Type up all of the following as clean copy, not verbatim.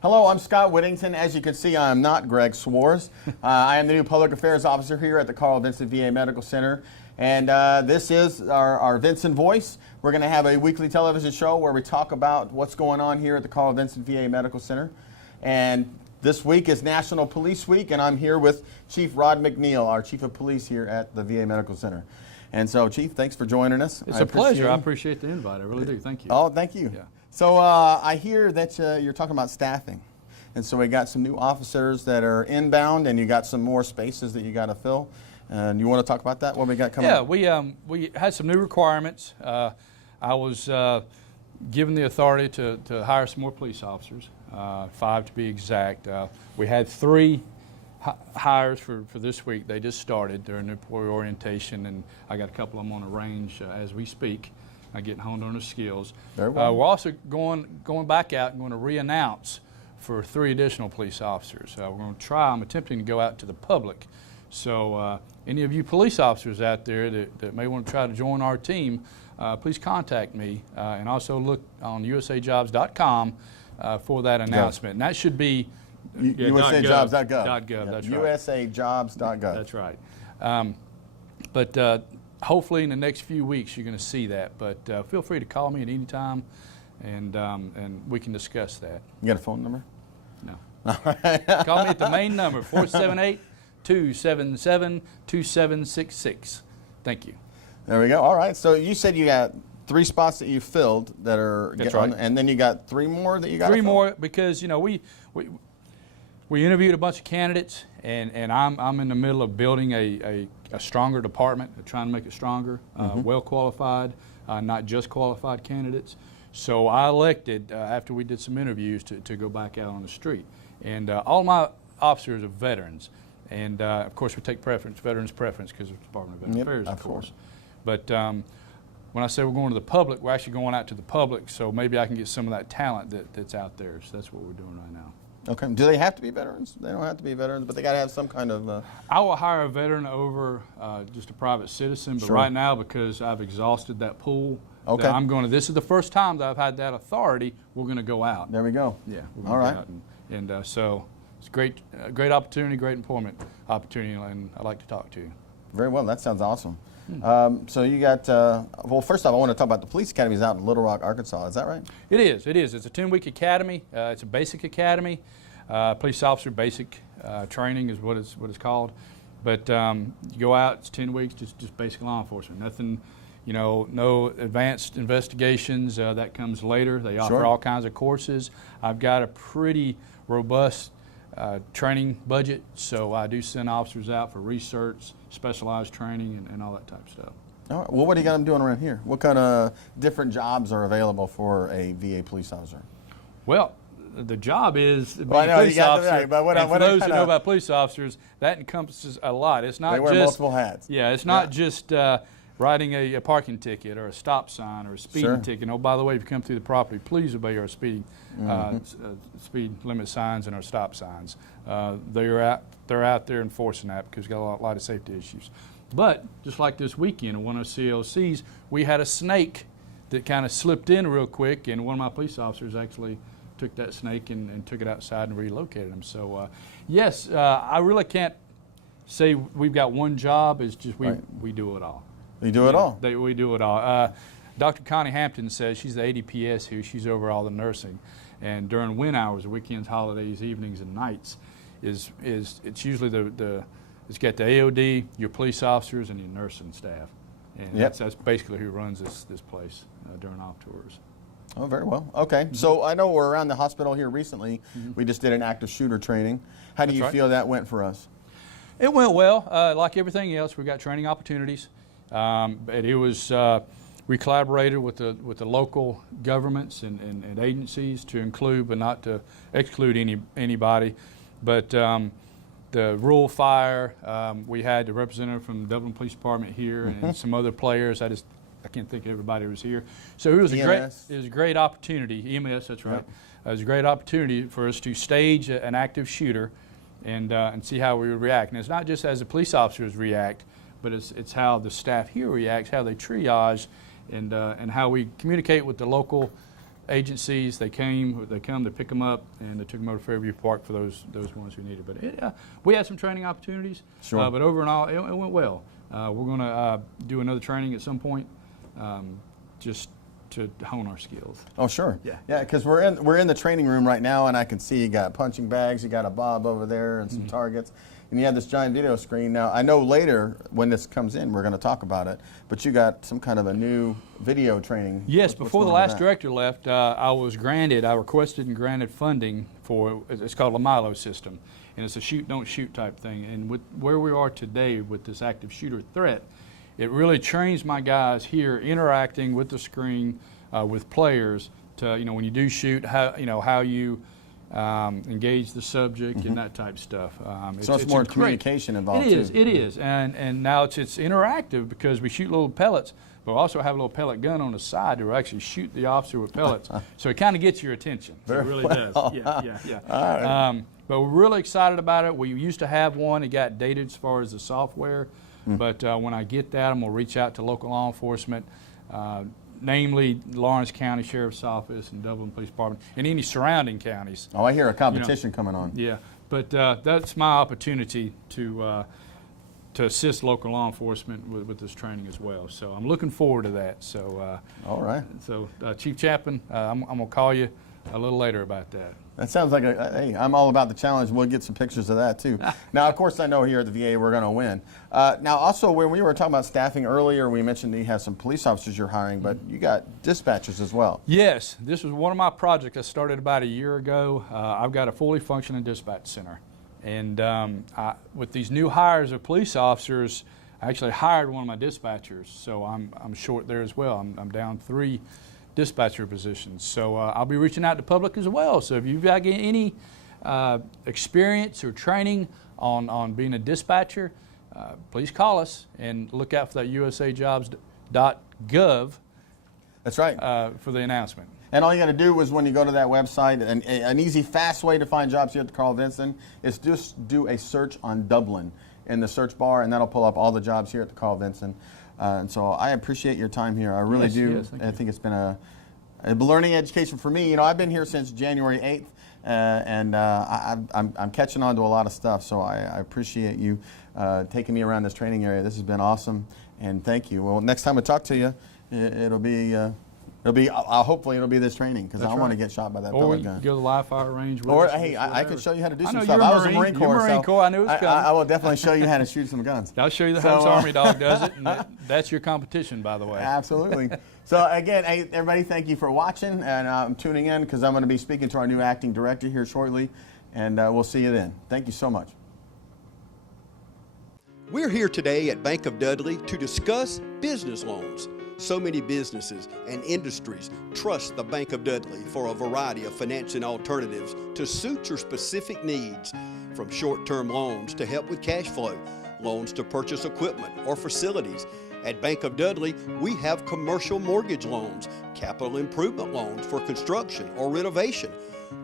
Hello, I'm Scott Whittington. As you can see, I am not Greg Swartz. I am the new Public Affairs Officer here at the Carl Vinson VA Medical Center. And this is our Vinson Voice. We're going to have a weekly television show where we talk about what's going on here at the Carl Vinson VA Medical Center. And this week is National Police Week, and I'm here with Chief Rod McNeil, our Chief of Police here at the VA Medical Center. And so, Chief, thanks for joining us. It's a pleasure. I appreciate the invite. I really do. Thank you. Oh, thank you. Yeah. So I hear that you're talking about staffing. And so we got some new officers that are inbound, and you got some more spaces that you got to fill. And you want to talk about that? What we got coming up? Yeah, we had some new requirements. I was given the authority to hire some more police officers, 5 to be exact. We had 3 hires for this week. They just started their new employee orientation, and I got a couple of them on the range as we speak, getting honed on their skills. Very well. We're also going back out and going to re-announce for 3 additional police officers. I'm attempting to go out to the public. So any of you police officers out there that may want to try to join our team, please contact me and also look on usajobs.com for that announcement. And that should be usajobs.gov. .gov, that's usajobs.gov. right. That's right. But hopefully in the next few weeks you're going to see that. But feel free to call me at any time, and we can discuss that. You got a phone number? No. Call me at the main number, 478-277-2766. Thank you. There we go. All right. So you said you got 3 spots that you filled that are That's right. and then you got 3 more that you got. 3 more because we interviewed a bunch of candidates, and I'm in the middle of building a stronger department, trying to make it stronger, well qualified, not just qualified candidates. So I elected after we did some interviews to go back out on the street, and all my officers are veterans, and of course we take veterans preference because of the Department of Veterans Affairs, of course. But when I say we're going to the public, we're actually going out to the public, so maybe I can get some of that talent that's out there. So that's what we're doing right now. Okay. Do they have to be veterans? They don't have to be veterans, but they got to have some kind of... I will hire a veteran over just a private citizen, but Sure. right now, because I've exhausted that pool, okay. that this is the first time that I've had that authority, we're going to go out. There we go. Yeah. All right. Go out and so it's a great opportunity, great employment opportunity, and I'd like to talk to you. Very well. That sounds awesome. So you got, well, first off, I want to talk about the police academies out in Little Rock, Arkansas. Is that right? It is. It's a 10-week academy. It's a basic academy. Police officer basic training is what it's called. But you go out, it's 10 weeks, just basic law enforcement. Nothing, no advanced investigations. That comes later. They offer all kinds of courses. I've got a pretty robust training budget, so I do send officers out for research, specialized training, and all that type of stuff. All right. Well, what do you got them doing around here? What kind of different jobs are available for a VA police officer? Well, the job is being a police officer. Right, but for those who know about police officers, that encompasses a lot. It's not they wear multiple hats. Yeah, it's not just writing a parking ticket or a stop sign or a speeding ticket. Oh, by the way, if you come through the property, please obey our speed limit signs and our stop signs. They're out there enforcing that because we've got a lot of safety issues. But just like this weekend at one of the CLCs, we had a snake that kind of slipped in real quick, and one of my police officers actually took that snake and took it outside and relocated him. So yes, I really can't say we've got one job. It's just we do it all. You do it all? We do it all. Dr. Connie Hampton says, she's the ADPS here, she's over all the nursing. And during win hours, weekends, holidays, evenings, and nights, it's usually it's got the AOD, your police officers, and your nursing staff. And that's basically who runs this place during off tours. Oh, very well. Okay. So I know we're around the hospital here recently. We just did an active shooter training. How do you feel that went for us? It went well. Like everything else, we got training opportunities. But it was, we collaborated with the local governments and agencies to include, but not to exclude anybody. But the rural fire, we had the representative from the Dublin Police Department here and some other players. I can't think everybody was here. So it was a great opportunity. EMS, that's right. Yep. It was a great opportunity for us to stage an active shooter and see how we would react. And it's not just as the police officers react, but it's how the staff here reacts, how they triage, and how we communicate with the local agencies. They come to pick them up, and they took them over to Fairview Park for those ones who needed. But we had some training opportunities. Sure. But overall, it went well. We're going to do another training at some point, just to hone our skills. Oh, sure. Yeah. Yeah, because we're in the training room right now, and I can see you got punching bags, you got a bob over there, and some targets, and you have this giant video screen. Now, I know later when this comes in, we're going to talk about it, but you got some kind of a new video training. Yes, What's before the going on with last that? director left, I requested and granted funding for, it's called a Milo system, and it's a shoot, don't shoot type thing. And with where we are today with this active shooter threat, it really trains my guys here interacting with the screen, with players to, when you do shoot, how you engage the subject and that type of stuff. So it's more communication involved It is, too. it is. And now it's interactive because we shoot little pellets, but we also have a little pellet gun on the side to actually shoot the officer with pellets. So it kind of gets your attention. It really does. Yeah. All right. But we're really excited about it. We used to have one. It got dated as far as the software. But when I get that, I'm going to reach out to local law enforcement, namely Lawrence County Sheriff's Office and Dublin Police Department, and any surrounding counties. Oh, I hear a competition coming on. Yeah, but that's my opportunity to assist local law enforcement with this training as well. So I'm looking forward to that. So, All right. So Chief Chapman, I'm going to call you a little later about that. That sounds like hey, I'm all about the challenge. We'll get some pictures of that too. Now, of course, I know here at the VA we're going to win. Now, also, when we were talking about staffing earlier, we mentioned that you have some police officers you're hiring, but you got dispatchers as well. Yes, this was one of my projects I started about a year ago. I've got a fully functioning dispatch center. And with these new hires of police officers, I actually hired one of my dispatchers, so I'm short there as well. I'm down 3 dispatcher positions. So I'll be reaching out to public as well. So if you've got any experience or training on being a dispatcher, please call us and look out for that usajobs.gov. That's right. For the announcement. And all you got to do is when you go to that website, an easy, fast way to find jobs here at the Carl Vinson is just do a search on Dublin in the search bar, and that'll pull up all the jobs here at the Carl Vinson. And so I appreciate your time here. I really do. Yes, thank you. I think it's been a learning education for me. I've been here since January 8th, and I'm catching on to a lot of stuff. So I appreciate you taking me around this training area. This has been awesome, and thank you. Well, next time I talk to you, it'll be hopefully it'll be this training because I want to get shot by that pellet gun. Or go to the live fire range with Or us, hey, I can show you how to do some know stuff. you're a I was a Marine. Marine Corps, You're Marine Corps. I knew it was coming. I will definitely show you how to shoot some guns. I'll show you how this Army dog does it, and that's your competition, by the way. Absolutely. So again, hey, everybody, thank you for watching, and I'm tuning in because I'm going to be speaking to our new acting director here shortly, and we'll see you then. Thank you so much. We're here today at Bank of Dudley to discuss business loans. So many businesses and industries trust the Bank of Dudley for a variety of financing alternatives to suit your specific needs, from short-term loans to help with cash flow, loans to purchase equipment or facilities. At Bank of Dudley, we have commercial mortgage loans, capital improvement loans for construction or renovation.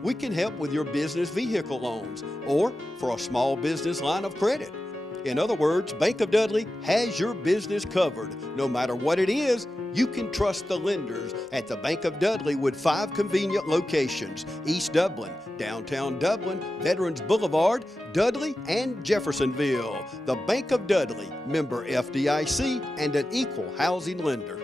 We can help with your business vehicle loans or for a small business line of credit. In other words, Bank of Dudley has your business covered. No matter what it is, you can trust the lenders at the Bank of Dudley with 5 convenient locations: East Dublin, downtown Dublin, Veterans Boulevard, Dudley, and Jeffersonville. The Bank of Dudley, member FDIC, and an equal housing lender.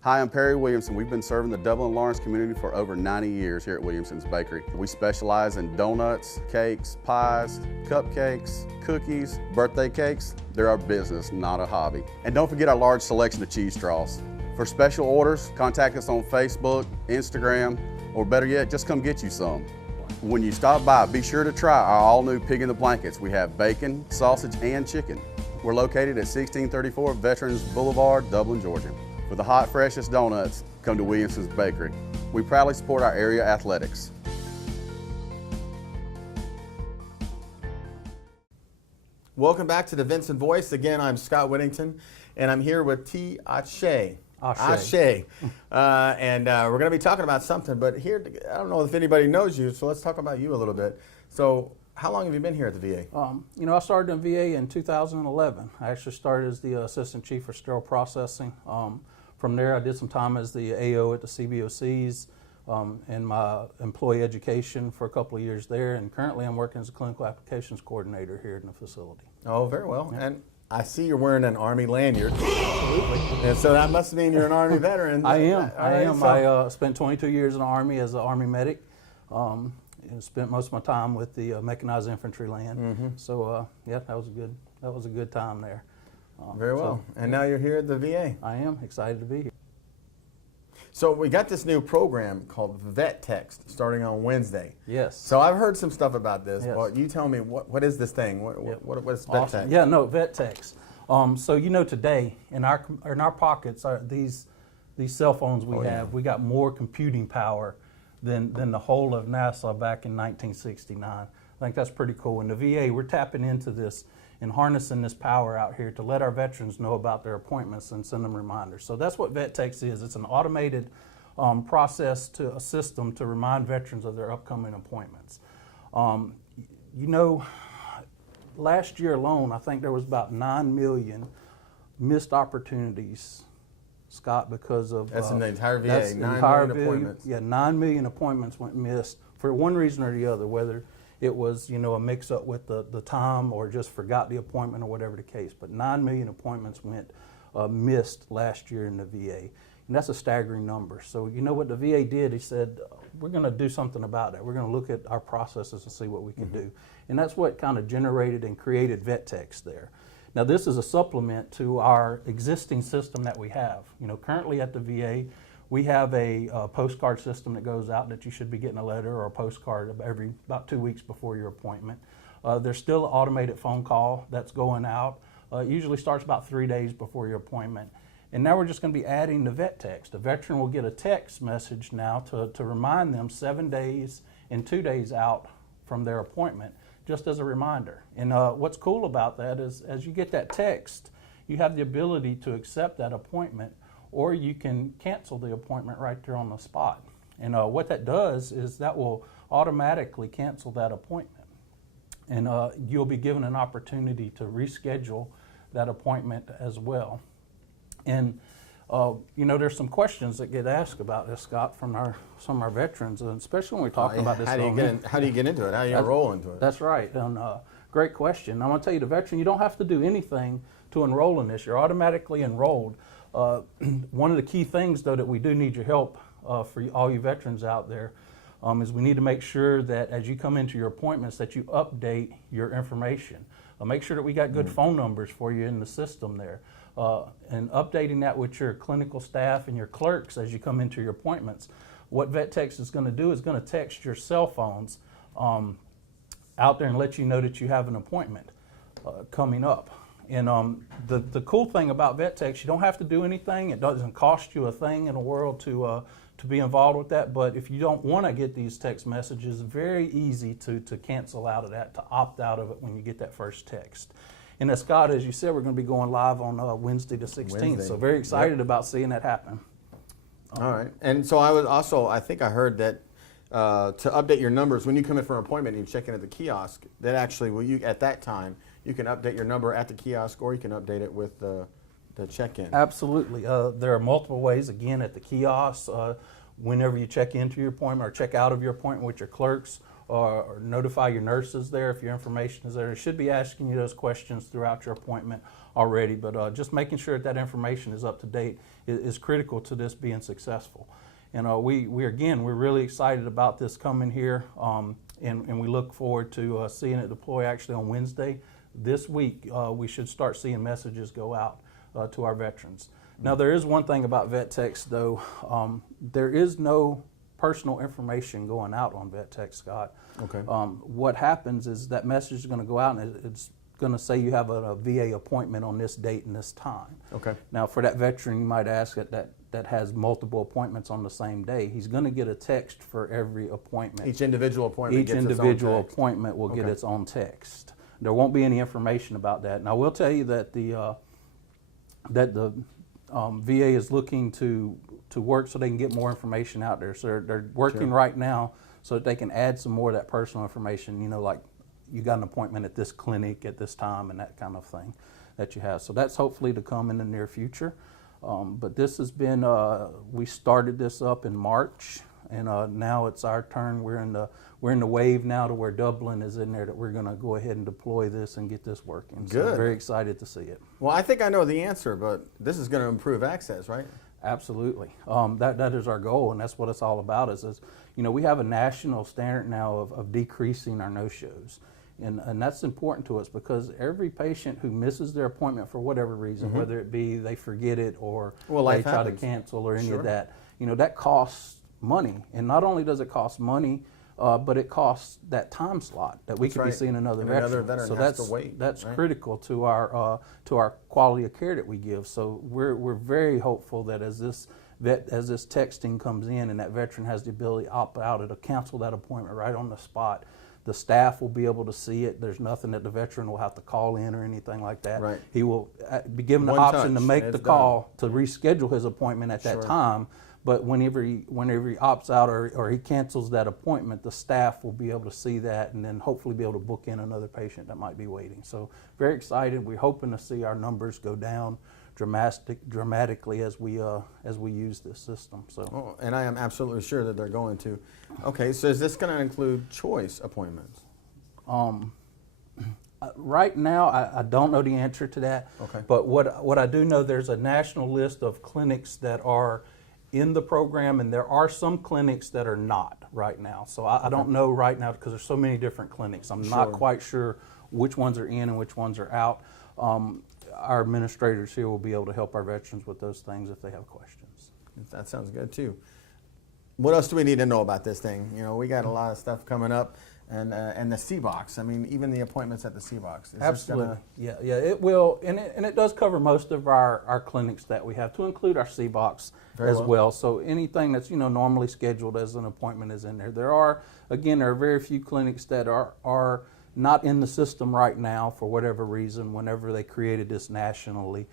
Hi, I'm Perry Williamson. We've been serving the Dublin Lawrence community for over 90 years here at Williamson's Bakery. We specialize in donuts, cakes, pies, cupcakes, cookies, birthday cakes. They're our business, not a hobby. And don't forget our large selection of cheese straws. For special orders, contact us on Facebook, Instagram, or better yet, just come get you some. When you stop by, be sure to try our all-new Pig in the Blankets. We have bacon, sausage, and chicken. We're located at 1634 Veterans Boulevard, Dublin, Georgia. For the hot, freshest donuts, come to Williamson's Bakery. We proudly support our area athletics. Welcome back to the Vinson Voice. Again, I'm Scott Whittington, and I'm here with Achee. And we're going to be talking about something, but here, I don't know if anybody knows you, so let's talk about you a little bit. So, how long have you been here at the VA? I started in VA in 2011. I actually started as the Assistant Chief for Sterile Processing. From there, I did some time as the AO at the CBOCs, in my employee education for a couple of years there, and currently I'm working as a clinical applications coordinator here in the facility. Oh, very well. And I see you're wearing an Army lanyard. Absolutely. And so that must mean you're an Army veteran. I am. All right, I spent 22 years in the Army as an Army medic. And spent most of my time with the mechanized infantry land. So yeah, that was a good time there. Very well. And now you're here at the VA. I am excited to be here. So we got this new program called Vet Text starting on Wednesday. Yes. So I've heard some stuff about this. Yes. Well, you tell me, what is this thing? What is Vet Awesome. Text? Yeah, no, Vet Text. So today in our pockets are these cell phones we have. We got more computing power than the whole of NASA back in 1969. I think that's pretty cool. In the VA, we're tapping into this and harnessing this power out here to let our veterans know about their appointments and send them reminders. So that's what VetText is. It's an automated process to a system to remind veterans of their upcoming appointments. Last year alone, I think there was about 9 million missed opportunities, Scott, because of... That's in the entire VA, that's 9 entire million appointments. Yeah, 9 million appointments went missed for one reason or the other, whether it was, a mix-up with the time or just forgot the appointment or whatever the case. But 9 million appointments went missed last year in the VA. And that's a staggering number. So you know what the VA did? He said, we're going to do something about that. We're going to look at our processes and see what we can do. And that's what kind of generated and created VetText there. Now this is a supplement to our existing system that we have. Currently at the VA, we have a postcard system that goes out that you should be getting a letter or a postcard about 2 weeks before your appointment. There's still an automated phone call that's going out. It usually starts about 3 days before your appointment. And now we're just going to be adding the VetText. A veteran will get a text message now to remind them 7 days and 2 days out from their appointment, just as a reminder. And what's cool about that is as you get that text, you have the ability to accept that appointment, or you can cancel the appointment right there on the spot. And what that does is that will automatically cancel that appointment. And you'll be given an opportunity to reschedule that appointment as well. And there's some questions that get asked about this, Scott, from some of our veterans, and especially when we're talking about this. How do you get into it? How do you enroll into it? That's right. And great question. I'm going to tell you, the veteran, you don't have to do anything to enroll in this. You're automatically enrolled. One of the key things, though, that we do need your help for all you veterans out there is we need to make sure that as you come into your appointments that you update your information. Make sure that we got good phone numbers for you in the system there. And updating that with your clinical staff and your clerks as you come into your appointments. What VetText is going to do is going to text your cell phones out there and let you know that you have an appointment coming up. And the cool thing about VetText, you don't have to do anything. It doesn't cost you a thing in the world to be involved with that. But if you don't want to get these text messages, very easy to cancel out of that, to opt out of it when you get that first text. And as Scott, as you said, we're going to be going live on Wednesday the 16th. Wednesday. So very excited about seeing that happen. All right. And so I think I heard that to update your numbers, when you come in for an appointment and you check in at the kiosk, that actually, at that time, you can update your number at the kiosk, or you can update it with the check-in. Absolutely. There are multiple ways, again, at the kiosk, whenever you check into your appointment or check out of your appointment with your clerks, or notify your nurses there if your information is there. It should be asking you those questions throughout your appointment already, but just making sure that information is up to date is critical to this being successful. And we're really excited about this coming here, and we look forward to seeing it deploy actually on Wednesday. This week, we should start seeing messages go out to our veterans. Now, there is one thing about VetText, though. There is no personal information going out on VetText, Scott. Okay. What happens is that message is going to go out and it's going to say you have a VA appointment on this date and this time. Okay. Now, for that veteran, you might ask that has multiple appointments on the same day. He's going to get a text for every appointment. Each individual appointment Each gets individual its own text. appointment will get Okay. its own text. There won't be any information about that. Now, we'll tell you that the VA is looking to work so they can get more information out there. So they're working right now so that they can add some more of that personal information, like you got an appointment at this clinic at this time and that kind of thing that you have. So that's hopefully to come in the near future. But this has been, we started this up in March and now it's our turn. We're in the wave now to where Dublin is in there, that we're going to go ahead and deploy this and get this working. So Good. I'm very excited to see it. Well, I think I know the answer, but this is going to improve access, right? Absolutely. That is our goal, and that's what it's all about. Is we have a national standard now of decreasing our no-shows. And that's important to us, because every patient who misses their appointment for whatever reason, whether it be they forget it or they try to cancel or any of that, that costs money. And not only does it cost money, but it costs that time slot that we could be seeing another veteran. Another veteran So has to wait. That's right? critical to our quality of care that we give. So we're very hopeful that as this texting comes in and that veteran has the ability to opt out, it'll cancel that appointment right on the spot. The staff will be able to see it. There's nothing that the veteran will have to call in or anything like that. Right. He will be given the One option to touch, make and the it's call to reschedule his appointment at that time. But whenever he opts out or he cancels that appointment, the staff will be able to see that and then hopefully be able to book in another patient that might be waiting. So very excited. We're hoping to see our numbers go down dramatically as we use this system. So. Oh, and I am absolutely sure that they're going to. Okay, so is this going to include choice appointments? Right now, I don't know the answer to that. Okay. But what I do know, there's a national list of clinics that are in the program, and there are some clinics that are not right now. So I don't know right now, because there's so many different clinics. I'm not quite sure which ones are in and which ones are out. Our administrators here will be able to help our veterans with those things if they have questions. That sounds good too. What else do we need to know about this thing? We got a lot of stuff coming up, and the C-Box. I mean, even the appointments at the C-Box. Absolutely. Yeah, it will, and it does cover most of our clinics that we have, to include our C-Box as well. So anything that's normally scheduled as an appointment is in there. There are very few clinics that are not in the system right now for whatever reason. Whenever they created this nationally,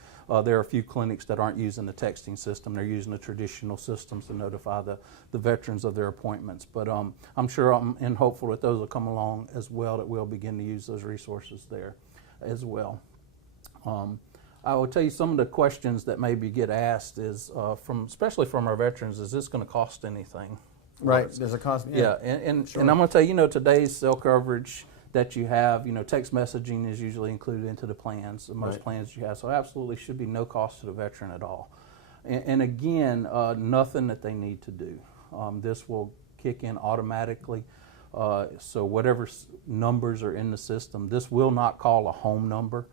there are a few clinics that aren't using the texting system. They're using the traditional systems to notify the veterans of their appointments. But I'm sure and hopeful that those will come along as well, that we'll begin to use those resources there as well. I will tell you some of the questions that maybe get asked is especially from our veterans, is this going to cost anything? Right, there's a cost. Yeah, and I'm going to tell you, today's cell coverage that you have, text messaging is usually included into the plans, most plans you have. So absolutely should be no cost to the veteran at all. And again, nothing that they need to do. This will kick in automatically. So whatever numbers are in the system, this will not call a home number.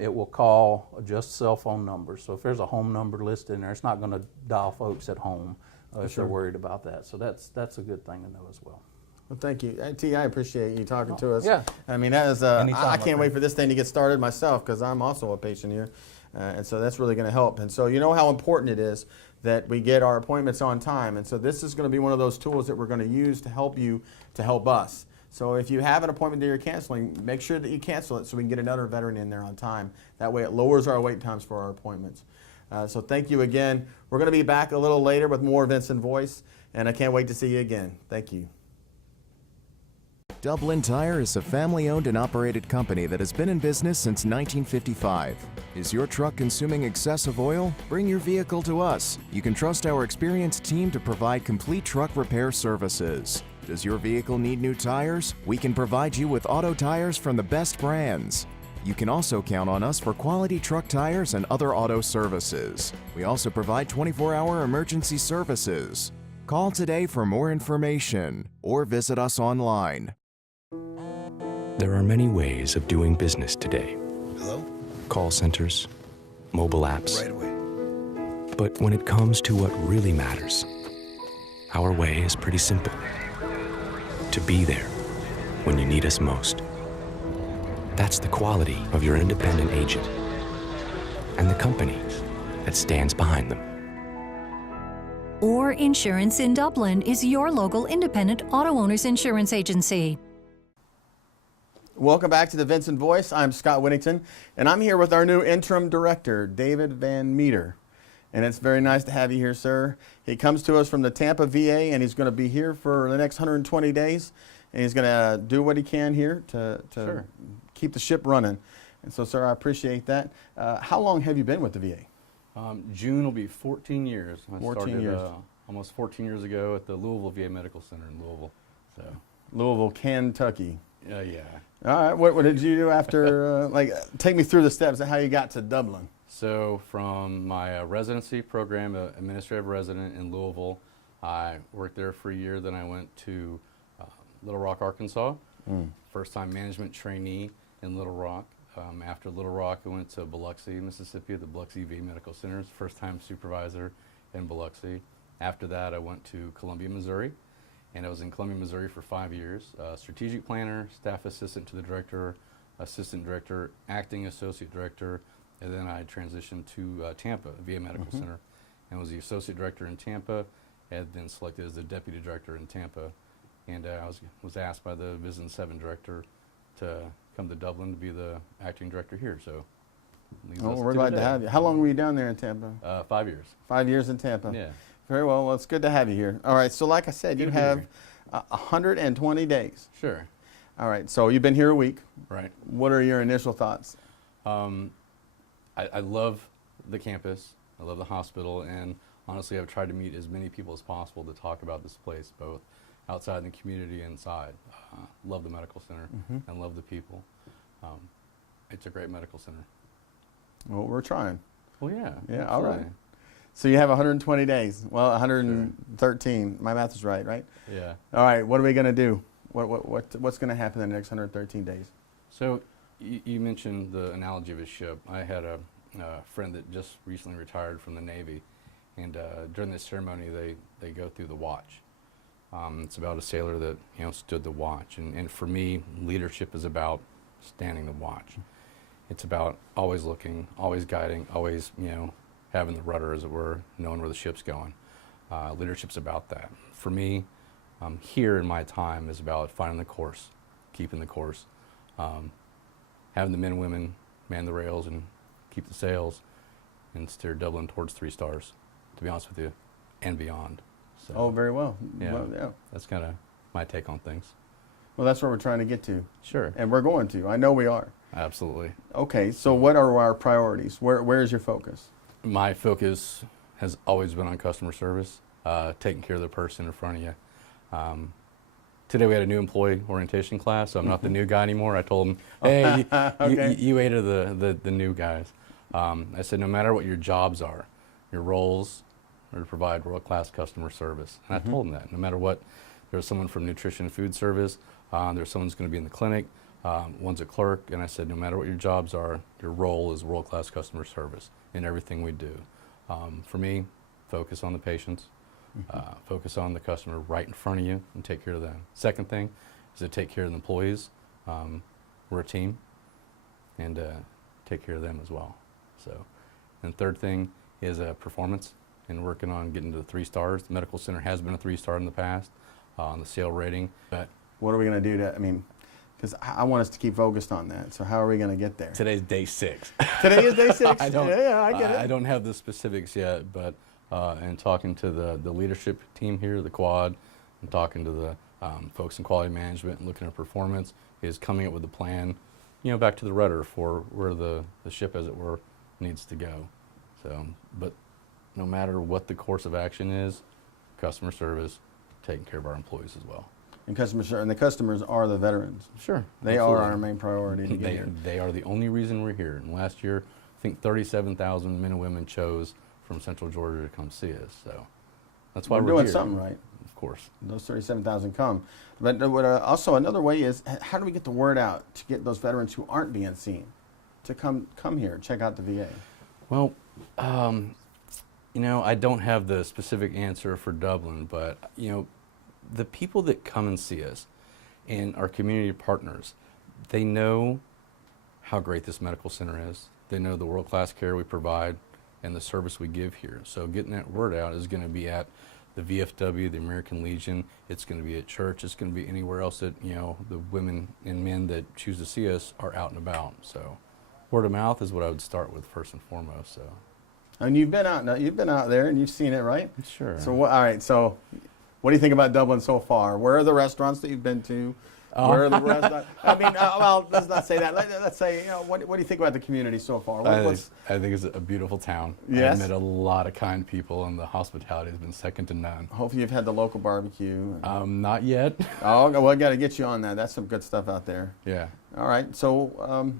It will call just cell phone numbers. So if there's a home number listed in there, it's not going to dial folks at home if they're worried about that. So that's a good thing to know as well. Well, thank you. T, I appreciate you talking to us. Yeah. I mean, that is, I can't wait for this thing to get started myself, because I'm also a patient here. And so that's really going to help. And so you know how important it is that we get our appointments on time. And so this is going to be one of those tools that we're going to use to help you, to help us. So if you have an appointment that you're canceling, make sure that you cancel it so we can get another veteran in there on time. That way it lowers our wait times for our appointments. So thank you again. We're going to be back a little later with more Vinson Voice, and I can't wait to see you again. Thank you. Dublin Tire is a family-owned and operated company that has been in business since 1955. Is your truck consuming excessive oil? Bring your vehicle to us. You can trust our experienced team to provide complete truck repair services. Does your vehicle need new tires? We can provide you with auto tires from the best brands. You can also count on us for quality truck tires and other auto services. We also provide 24-hour emergency services. Call today for more information or visit us online. There are many ways of doing business today. Hello? Call centers, mobile apps. Right away. But when it comes to what really matters, our way is pretty simple. To be there when you need us most. That's the quality of your independent agent and the company that stands behind them. Orr Insurance in Dublin is your local independent auto owners insurance agency. Welcome back to the Vinson Voice. I'm Scott Whittington, and I'm here with our new interim director, David VanMeter. And it's very nice to have you here, sir. He comes to us from the Tampa VA, and he's going to be here for the next 120 days. And he's going to do what he can here to keep the ship running. And so, sir, I appreciate that. How long have you been with the VA? June will be 14 years. I 14 started, years. almost 14 years ago at the Louisville VA Medical Center in Louisville. So, Louisville, Kentucky. yeah. All right. What did you do after? Take me through the steps of how you got to Dublin. So from my residency program, administrative resident in Louisville, I worked there for a year. Then I went to Little Rock, Arkansas. First-time management trainee in Little Rock. After Little Rock, I went to Biloxi, Mississippi, at the Biloxi VA Medical Center. First-time supervisor in Biloxi. After that, I went to Columbia, Missouri, and I was in Columbia, Missouri for 5 years. Strategic planner, staff assistant to the director, assistant director, acting associate director, and then I transitioned to Tampa VA Medical Center, and was the associate director in Tampa, and then selected as the deputy director in Tampa. And I was asked by the Vinson 7 director to come to Dublin to be the acting director here. So, We're glad to have you. How long were you down there in Tampa? 5 years. 5 years in Tampa. Yeah. Very well. Well, it's good to have you here. All right. So, like I said, you have 120 days. Sure. All right. So you've been here a week. Right. What are your initial thoughts? I love the campus. I love the hospital, and honestly, I've tried to meet as many people as possible to talk about this place, both outside in the community and inside. Love the medical center and love the people. It's a great medical center. Well, we're trying. Well, yeah. Yeah. All right. absolutely. So you have 120 days. Well, 113. My math is right, right? Yeah. All right. What are we going to do? What's going to happen in the next 113 days? So you mentioned the analogy of a ship. I had a friend that just recently retired from the Navy, and during this ceremony, they go through the watch. It's about a sailor that stood the watch, and for me, leadership is about standing the watch. It's about always looking, always guiding, always having the rudder, as it were, knowing where the ship's going. Leadership's about that. For me, here in my time is about finding the course, keeping the course, having the men and women man the rails and keep the sails, and steer Dublin towards 3 stars, to be honest with you, and beyond. So, Oh, very well. Yeah. Well, yeah. That's kind of my take on things. Well, that's where we're trying to get to. Sure. And we're going to. I know we are. Absolutely. Okay, so what are our priorities? Where is your focus? My focus has always been on customer service, taking care of the person in front of you. Today we had a new employee orientation class, so I'm not the new guy anymore. I told them, hey, Okay. you ate of the new guys. I said, no matter what your jobs are, your roles are to provide world-class customer service. And I told them that. No matter what, there's someone from nutrition and food service, there's someone who's going to be in the clinic, one's a clerk, and I said, no matter what your jobs are, your role is world-class customer service in everything we do. For me, focus on the patients, focus on the customer right in front of you and take care of them. Second thing is to take care of the employees. We're a team, and take care of them as well. So, and third thing is performance and working on getting to the 3 stars. The medical center has been a 3-star in the past on the SAIL rating. But What are we going to do because I want us to keep focused on that. So how are we going to get there? today's day 6. Today is day 6? I don't, yeah, I get it. I don't have the specifics yet, but and talking to the leadership team here, the quad, and talking to the folks in quality management and looking at performance, is coming up with a plan, back to the rudder for where the ship, as it were, needs to go. So, but no matter what the course of action is, customer service, taking care of our employees as well. And the customers are the veterans. Sure. They absolutely. are our main priority to get here. They are the only reason we're here. And last year, I think 37,000 men and women chose from Central Georgia to come see us. So that's why we're doing here. something right. Of course. Those 37,000 come. But also another way is, how do we get the word out to get those veterans who aren't being seen to come here, check out the VA? Well, I don't have the specific answer for Dublin, but the people that come and see us and our community partners, they know how great this medical center is. They know the world-class care we provide and the service we give here. So getting that word out is going to be at the VFW, the American Legion. It's going to be at church. It's going to be anywhere else that the women and men that choose to see us are out and about. So word of mouth is what I would start with first and foremost. So. And you've been out there and you've seen it, right? Sure. So all right. So what do you think about Dublin so far? Where are the restaurants that you've been to? Where are the rest? I mean, well, let's not say that. Let's say, what do you think about the community so far? I think it's a beautiful town. Yes? I've met a lot of kind people, and the hospitality has been second to none. Hopefully you've had the local barbecue. Not yet. Oh, well, I got to get you on that. That's some good stuff out there. Yeah. All right. So,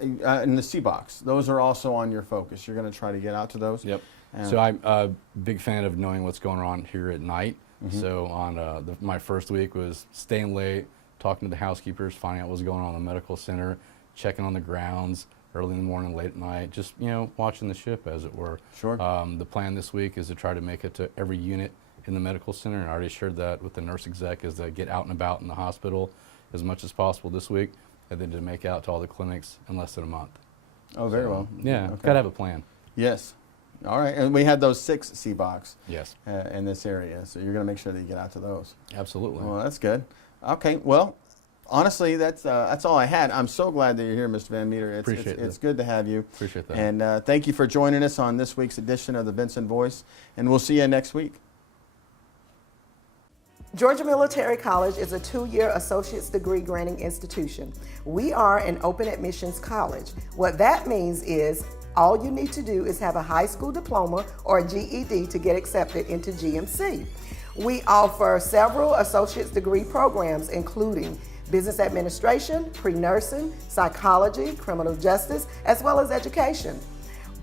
in the C-Box, those are also on your focus. You're going to try to get out to those? Yep. So I'm a big fan of knowing what's going on here at night. So on my first week was staying late, talking to the housekeepers, finding out what's going on in the medical center, checking on the grounds early in the morning, late at night, just watching the ship, as it were. Sure. The plan this week is to try to make it to every unit in the medical center, and I already shared that with the nurse exec, is to get out and about in the hospital as much as possible this week, and then to make out to all the clinics in less than a month. Oh, very well. Yeah, Okay. gotta have a plan. Yes. All right. And we had those 6 C-Box Yes, in this area, so you're going to make sure that you get out to those. absolutely. Well, that's good. Okay. Well, honestly, that's all I had. I'm so glad that you're here, Mr. VanMeter. It's good to have you. Appreciate that. And thank you for joining us on this week's edition of the Vinson Voice, and we'll see you next week. Georgia Military College is a 2-year associate's degree granting institution. We are an open admissions college. What that means is all you need to do is have a high school diploma or a GED to get accepted into GMC. We offer several associate's degree programs, including business administration, pre-nursing, psychology, criminal justice, as well as education.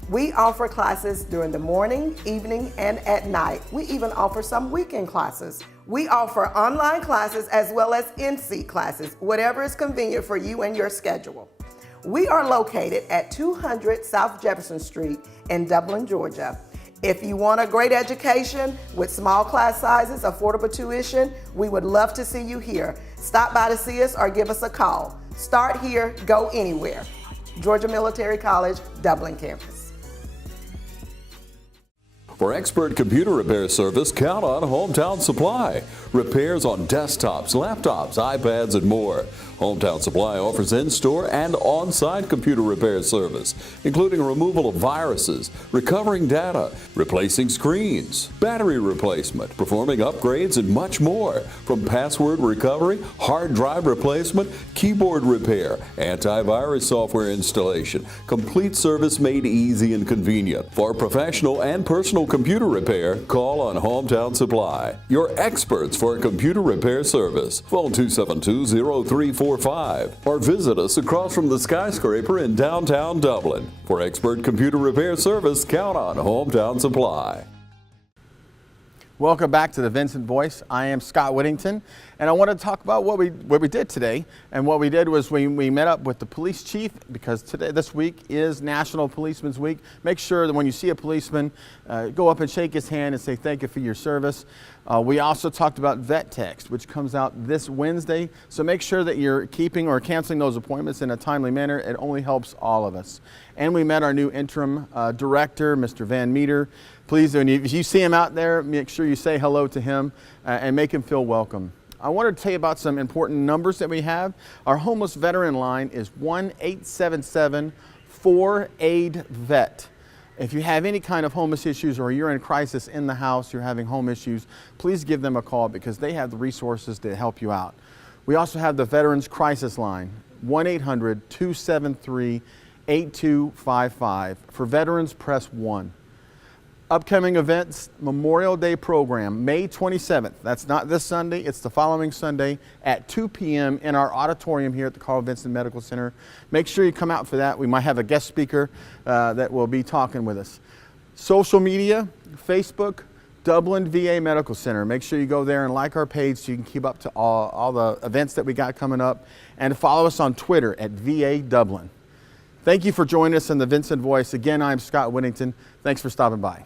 We offer classes during the morning, evening, and at night. We even offer some weekend classes. We offer online classes as well as in-seat classes, whatever is convenient for you and your schedule. We are located at 200 South Jefferson Street in Dublin, Georgia. If you want a great education with small class sizes, affordable tuition, we would love to see you here. Stop by to see us or give us a call. Start here, go anywhere. Georgia Military College, Dublin campus. For expert computer repair service, count on Hometown Supply. Repairs on desktops, laptops, iPads, and more. Hometown Supply offers in-store and on-site computer repair service, including removal of viruses, recovering data, replacing screens, battery replacement, performing upgrades, and much more. From password recovery, hard drive replacement, keyboard repair, antivirus software installation, complete service made easy and convenient. For professional and personal computer repair, call on Hometown Supply. Your experts for computer repair service. Phone 272-0345 or visit us across from the skyscraper in downtown Dublin. For expert computer repair service, count on Hometown Supply. Welcome back to the Vinson Voice. I am Scott Whittington, and I want to talk about what we did today. And what we did was we met up with the police chief, because this week is National Policeman's Week. Make sure that when you see a policeman, go up and shake his hand and say thank you for your service. We also talked about Vet Text, which comes out this Wednesday. So make sure that you're keeping or canceling those appointments in a timely manner. It only helps all of us. And we met our new interim director, Mr. VanMeter. Please, if you see him out there, make sure you say hello to him and make him feel welcome. I wanted to tell you about some important numbers that we have. Our homeless veteran line is 1-877-4-AID-VET. If you have any kind of homeless issues or you're in crisis in the house, you're having home issues, please give them a call because they have the resources to help you out. We also have the Veterans Crisis Line, 1-800-273-8255. For veterans, press 1. Upcoming events, Memorial Day program, May 27th. That's not this Sunday, it's the following Sunday at 2 p.m. in our auditorium here at the Carl Vinson Medical Center. Make sure you come out for that. We might have a guest speaker that will be talking with us. Social media, Facebook, Dublin VA Medical Center. Make sure you go there and like our page so you can keep up to all the events that we got coming up. And follow us on Twitter at VA Dublin. Thank you for joining us in the Vinson Voice. Again, I'm Scott Whittington. Thanks for stopping by.